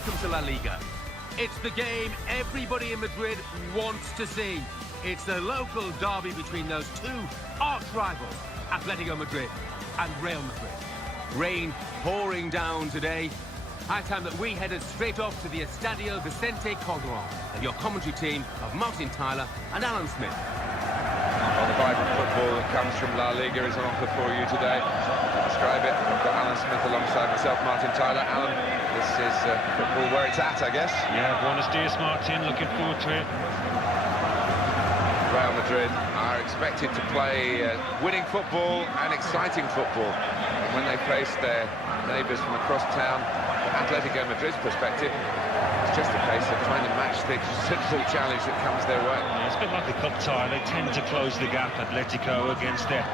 Welcome to La Liga. It's the game everybody in Madrid wants to see. It's the local derby between those two arch-rivals, Atletico Madrid and Real Madrid. Rain pouring down today. High time that we headed straight off to the Estadio Vicente Calderón and your commentary team of Martin Tyler and Alan Smith. Well, the vibrant football that comes from La Liga is on offer for you today. To describe it, I've got Alan Smith alongside myself, Martin Tyler. Alan, this is football where it's at, I guess. Yeah, buenos dias, Martin. Looking forward to it. Real Madrid are expected to play winning football and exciting football. And when they face their neighbours from across town, from Atletico Madrid's perspective, it's just a case of trying to match the considerable challenge that comes their way. Yeah, it's a bit like a cup tie. They tend to close the gap, Atletico, against their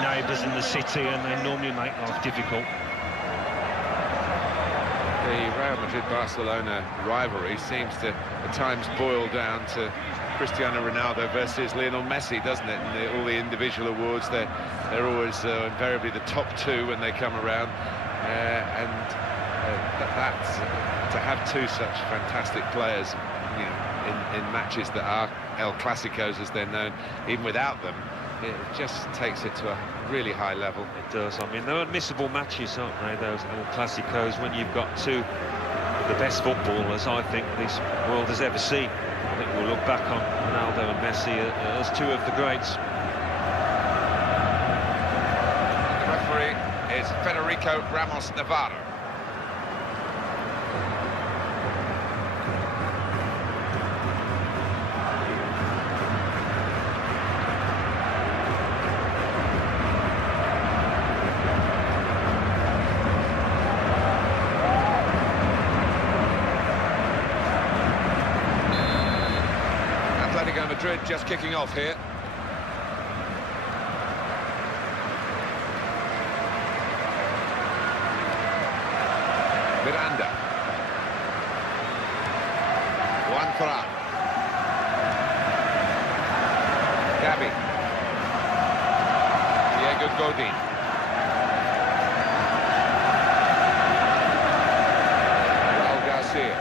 neighbours in the city, and they normally make life difficult. The Real Madrid-Barcelona rivalry seems to at times boil down to Cristiano Ronaldo versus Lionel Messi, doesn't it? And all the individual awards, they're always invariably the top two when they come around, to have two such fantastic players, you know, in matches that are El Clásicos, as they're known, even without them, it just takes it to a really high level. It does. I mean, they're unmissable matches, aren't they, those El Clásicos, when you've got two of the best footballers I think this world has ever seen. I think we'll look back on Ronaldo and Messi as two of the greats. The referee is Federico Ramos Navarro. Atletico Madrid just kicking off here. Miranda. Juan Fran. Gavi. Diego Godin. Raul Garcia.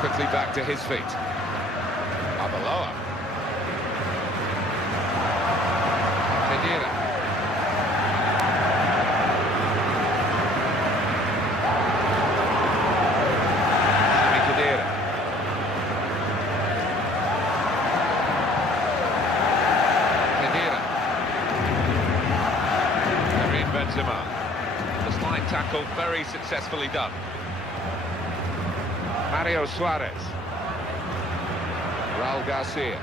Quickly back to his feet. Abaloa. Kedira. Sami Khedira. Khedira. Karim Benzema. The slide tackle very successfully done. Mario Suarez. Raul Garcia.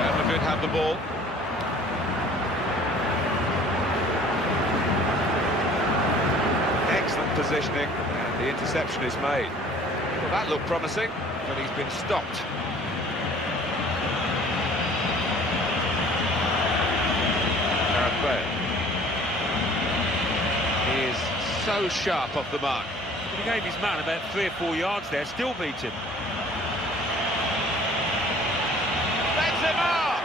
Real Madrid have the ball. Excellent positioning, and the interception is made. Well, that looked promising, but he's been stopped. He is so sharp off the mark. But he gave his man about 3 or 4 yards there, still beat him. Benzema!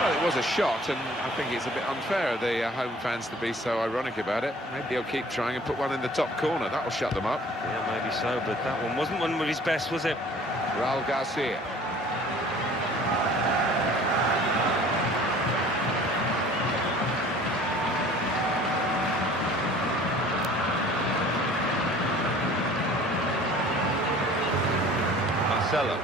Well, it was a shot, and I think it's a bit unfair of the home fans to be so ironic about it. Maybe he'll keep trying and put one in the top corner. That'll shut them up. Yeah, maybe so, but that one wasn't one of his best, was it? Raul Garcia. Marcelo.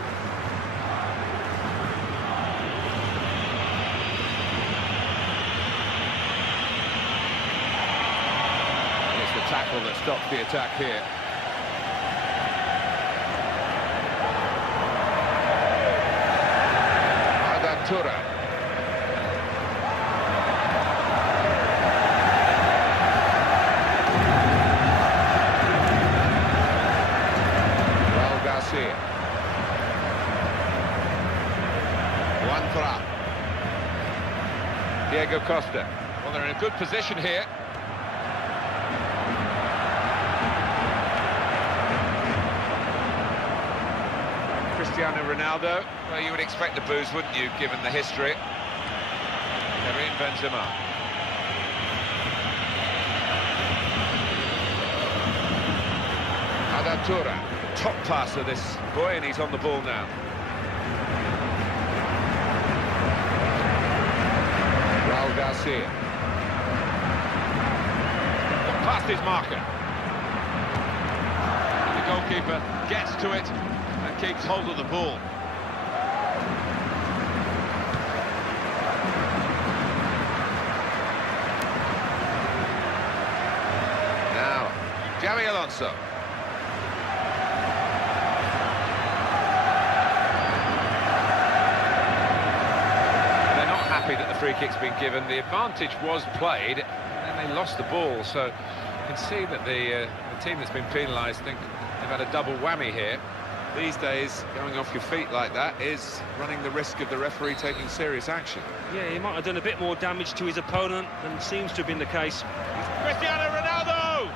It's the tackle that stops the attack here. Tura. Raul Garcia. Juan Fran. Diego Costa. Well, they're in a good position here. Cristiano Ronaldo. Well, you would expect the boos, wouldn't you, given the history? Karim Benzema. Adatura. Top passer, this boy, and he's on the ball now. Raul Garcia. Past his marker. And the goalkeeper gets to it and keeps hold of the ball. Now, Xabi Alonso. That the free kick's been given. The advantage was played, and then they lost the ball. So you can see that the team that's been penalised think they've had a double whammy here. These days, going off your feet like that is running the risk of the referee taking serious action. Yeah, he might have done a bit more damage to his opponent than seems to have been the case. Cristiano Ronaldo!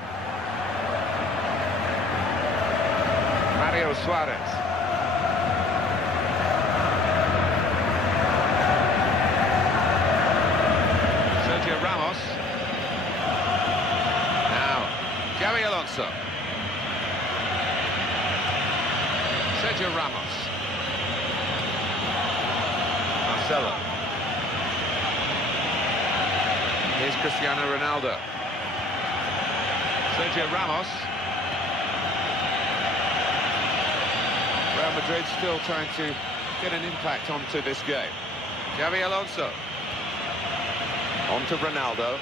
Mario Suarez. Ramos. Now, Xabi Alonso. Sergio Ramos. Marcelo. Here's Cristiano Ronaldo. Sergio Ramos. Real Madrid still trying to get an impact onto this game. Xabi Alonso. On to Ronaldo.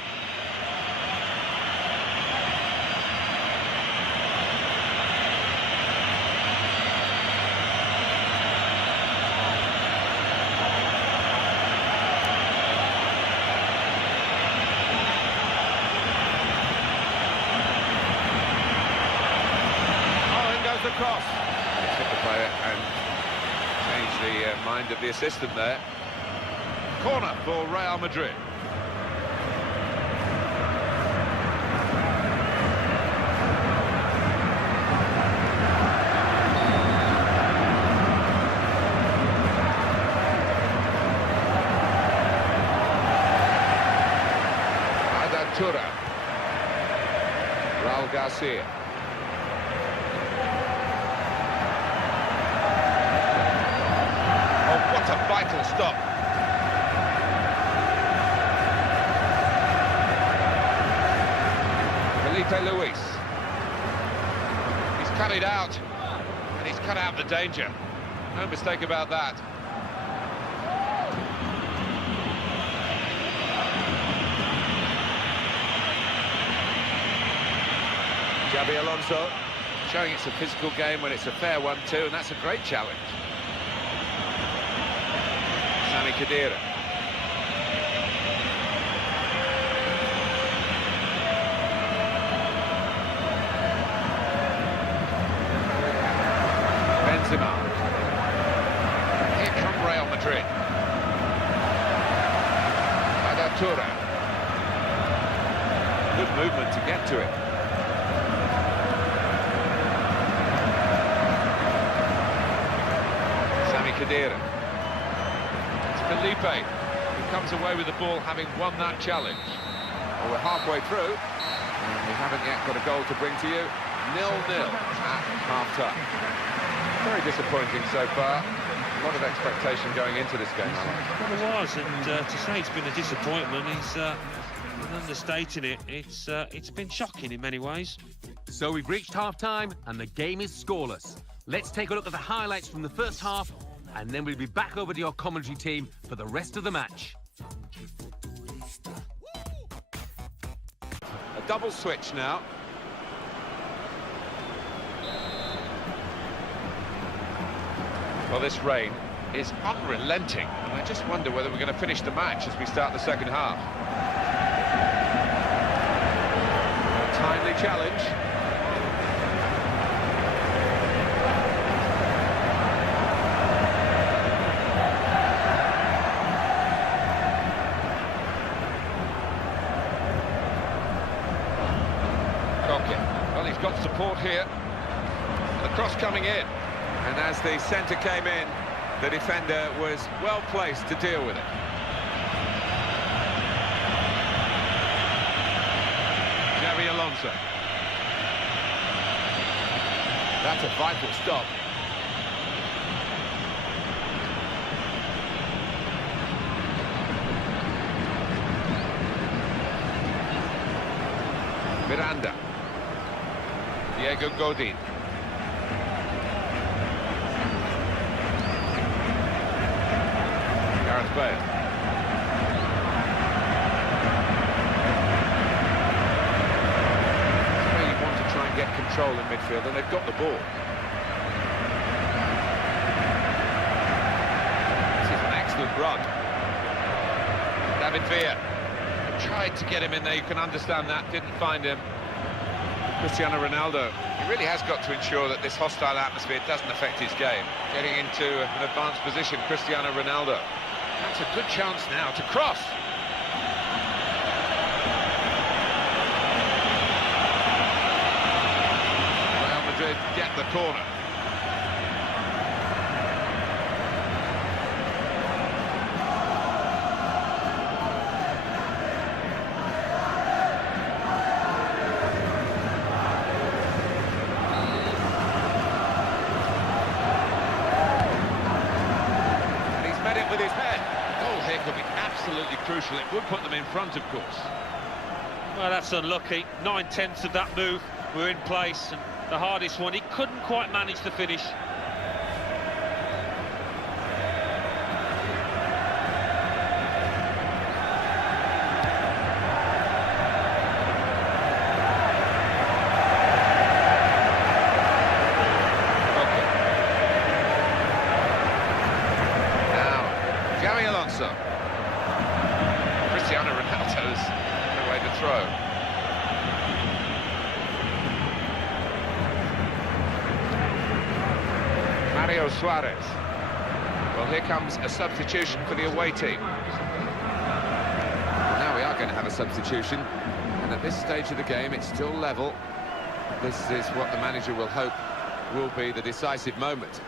Oh, in goes the cross. It's hit the player and changed the mind of the assistant there. Corner for Real Madrid. Raul Garcia. Oh, what a vital stop. Felipe Luis. He's cut it out, and he's cut out the danger. No mistake about that. Xabi Alonso showing it's a physical game when it's a fair one too, and that's a great challenge. Sami Khedira. Benzema. Here come Real Madrid. Adatura. Good movement to get to it. Khedira. It's Felipe who comes away with the ball, having won that challenge. Well, we're halfway through, and we haven't yet got a goal to bring to you. 0-0 at half-time. Very disappointing so far. A lot of expectation going into this game, Alan. Well, it was, and to say it's been a disappointment is understating it. It's been shocking in many ways. So we've reached half-time, and the game is scoreless. Let's take a look at the highlights from the first half, and then we'll be back over to your commentary team for the rest of the match. A double switch now. Well, this rain is unrelenting, and I just wonder whether we're going to finish the match as we start the second half. A timely challenge. Okay, well, he's got support here. The cross coming in. And as the centre came in, the defender was well placed to deal with it. Xabi Alonso. That's a vital stop. Miranda. Diego Godin. Gareth Bale. That's where you want to try and get control in midfield, and they've got the ball. This is an excellent run. David Villa. Tried to get him in there, you can understand that, didn't find him. Cristiano Ronaldo, he really has got to ensure that this hostile atmosphere doesn't affect his game. Getting into an advanced position, Cristiano Ronaldo. That's a good chance now to cross. Real Madrid get the corner. With his head. Goal here could be absolutely crucial. It would put them in front, of course. Well, that's unlucky. 9/10 of that move were in place, and the hardest one, he couldn't quite manage to finish. Xabi Alonso. Cristiano Ronaldo's the way to throw. Mario Suarez. Well, here comes a substitution for the away team. Now we are going to have a substitution, and at this stage of the game it's still level. This is what the manager will hope will be the decisive moment.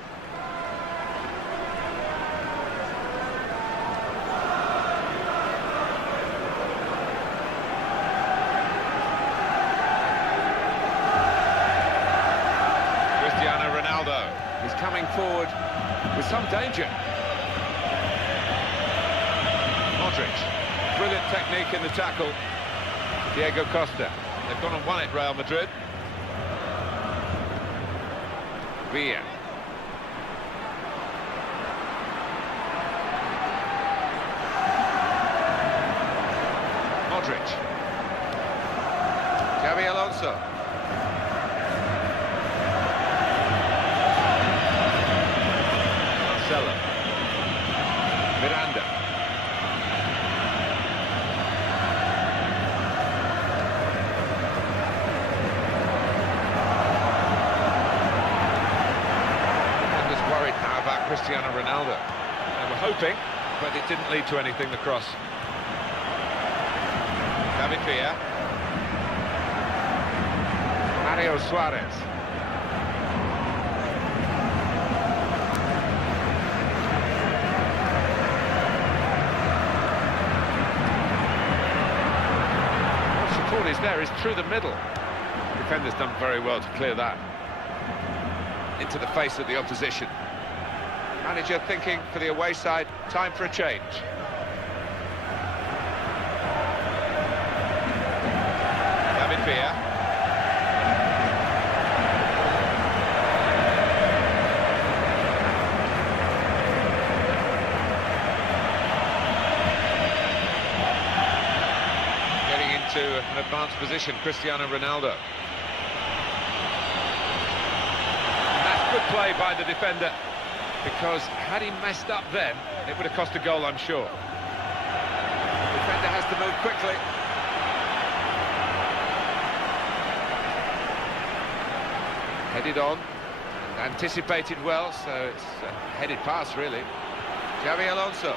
He's coming forward with some danger. Modric, brilliant technique in the tackle. Diego Costa. They've gone and won it, Real Madrid. Villa. Modric. Xabi Alonso. Miranda. And was worried now about Cristiano Ronaldo. They were hoping, but it didn't lead to anything, the cross. David Villa. Mario Suarez. Is there is through the middle. The defender's done very well to clear that into the face of the opposition. Manager thinking for the away side, time for a change. David Villa. To an advanced position, Cristiano Ronaldo. And that's good play by the defender, because had he messed up then, it would have cost a goal, I'm sure. The defender has to move quickly. Headed on, and anticipated well, so it's a headed pass, really. Xabi Alonso.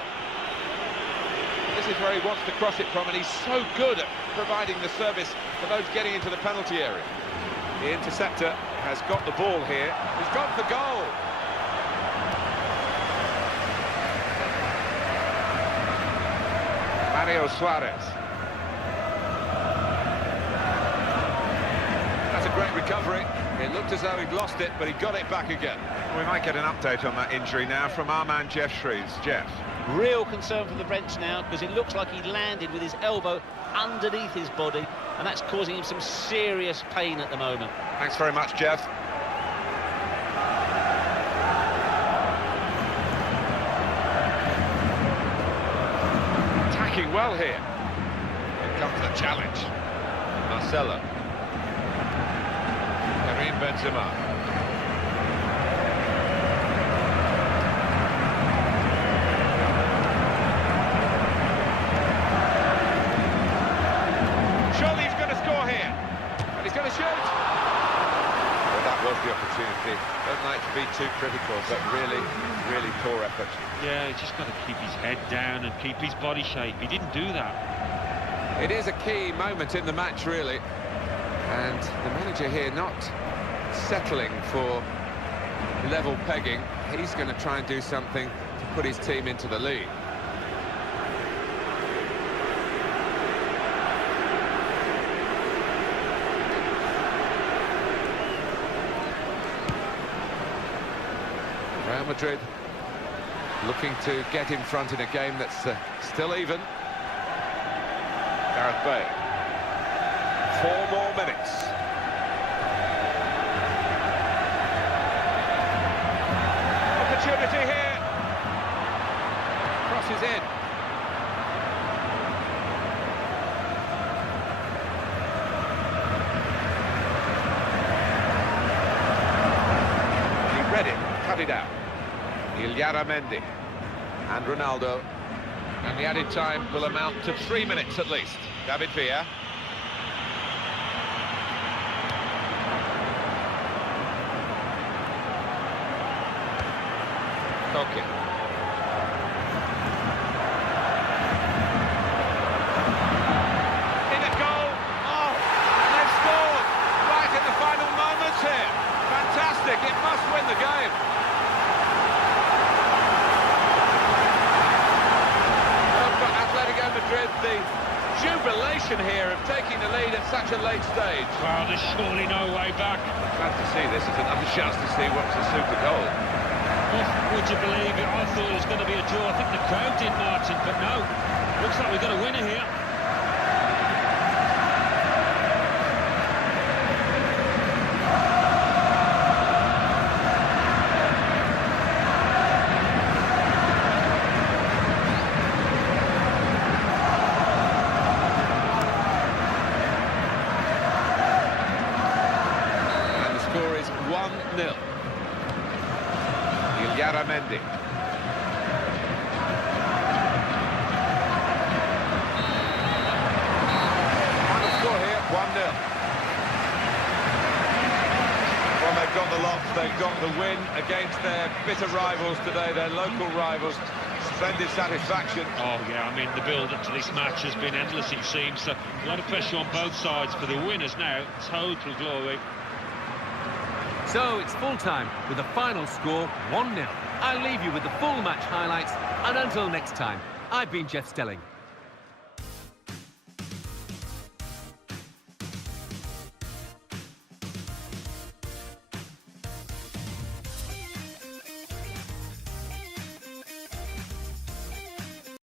This is where he wants to cross it from, and he's so good at providing the service for those getting into the penalty area. The interceptor has got the ball here. He's gone for goal. Mario Suarez. That's a great recovery. It looked as though he'd lost it, but he got it back again. We might get an update on that injury now from our man Jeff Shreves. Jeff. Real concern from the bench now, because it looks like he landed with his elbow underneath his body, and that's causing him some serious pain at the moment. Thanks very much, Jeff. Attacking well here. Here comes the challenge. Marcelo. Karim Benzema. Surely he's going to score here. And he's going to shoot. Well, that was the opportunity. Don't like to be too critical, but really, really poor effort. Yeah, he's just got to keep his head down and keep his body shape. He didn't do that. It is a key moment in the match, really. And the manager here not settling for level pegging. He's going to try and do something to put his team into the lead. Real Madrid looking to get in front in a game that's still even. Gareth Bale. 4 more minutes. Opportunity here. Crosses in. He read it, cut it out. Mendy and Ronaldo, and the added time will amount to 3 minutes at least. David Villa. Koke. In a goal. Oh, and they've scored right in the final moments here. Fantastic, it must win the game. Atletico Madrid, the jubilation here of taking the lead at such a late stage. Well, there's surely no way back. Glad to see this as another chance to see what's a super goal. Well, would you believe it? I thought it was going to be a draw. I think the crowd did, Martin, but no. Looks like we've got a winner here. Score is 1-0. Mendy. Final score here, 1-0. Well, they've got the lot, they've got the win against their bitter rivals today, their local rivals. Splendid satisfaction. Oh, yeah, I mean, the build-up to this match has been endless, it seems. So a lot of pressure on both sides for the winners now. Total glory. So it's full-time with the final score 1-0. I'll leave you with the full match highlights, and until next time, I've been Jeff Stelling.